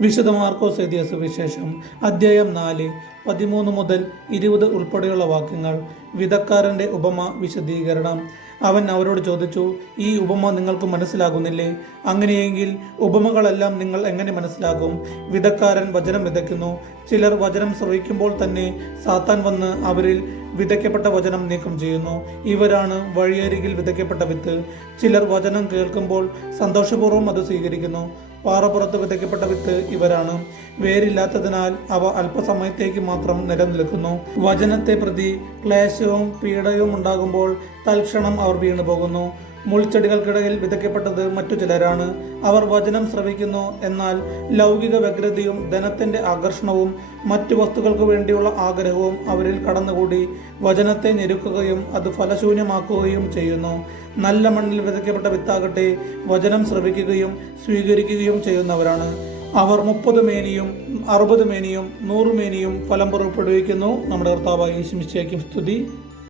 വിശുദ്ധ മാർക്കോസ് എഴുതിയ സുവിശേഷം അദ്ധ്യായം നാല് പതിമൂന്ന് മുതൽ ഇരുപത് ഉൾപ്പെടെയുള്ള വാക്യങ്ങൾ. വിധക്കാരന്റെ ഉപമ വിശദീകരണം. അവൻ അവരോട് ചോദിച്ചു ഈ ഉപമ നിങ്ങൾക്ക് മനസ്സിലാകുന്നില്ലേ? അങ്ങനെയെങ്കിൽ ഉപമകളെല്ലാം നിങ്ങൾ എങ്ങനെ മനസ്സിലാകും വിധക്കാരൻ വചനം വിതയ്ക്കുന്നു. ചിലർ വചനം ശ്രവിക്കുമ്പോൾ തന്നെ സാത്താൻ വന്ന് അവരിൽ വിതയ്ക്കപ്പെട്ട വചനം നീക്കം ചെയ്യുന്നു. ഇവരാണ് വഴിയരികിൽ വിതയ്ക്കപ്പെട്ട വിത്ത്. ചിലർ വചനം കേൾക്കുമ്പോൾ സന്തോഷപൂർവം അത് സ്വീകരിക്കുന്നു. പാറപ്പുറത്ത് വിതയ്ക്കപ്പെട്ട വിത്ത് ഇവരാണ്. വേരില്ലാത്തതിനാൽ അവ അല്പസമയത്തേക്ക് മാത്രം നിലനിൽക്കുന്നു. വചനത്തെ പ്രതി ക്ലേശവും പീഡയും ഉണ്ടാകുമ്പോൾ തൽക്ഷണം അവർ വീണു പോകുന്നു മുൾച്ചെടികൾക്കിടയിൽ വിതയ്ക്കപ്പെട്ടത് മറ്റു ചിലരാണ്. അവർ വചനം ശ്രവിക്കുന്നു. എന്നാൽ ലൗകിക വ്യഗ്രതയും ധനത്തിന്റെ ആകർഷണവും മറ്റു വസ്തുക്കൾക്ക് വേണ്ടിയുള്ള ആഗ്രഹവും അവരിൽ കടന്നുകൂടി. വചനത്തെ ഞെരുക്കുകയും അത് ഫലശൂന്യമാക്കുകയും ചെയ്യുന്നു. നല്ല മണ്ണിൽ വിതയ്ക്കപ്പെട്ട വിത്താകട്ടെ വചനം ശ്രവിക്കുകയും സ്വീകരിക്കുകയും ചെയ്യുന്നവരാണ്. അവർ മുപ്പത് മേനിയും അറുപത് മേനിയും നൂറ് മേനിയും ഫലം പുറപ്പെടുവിക്കുന്നു. നമ്മുടെ കർത്താവായ യേശുമിശിയാക്കും സ്തുതി.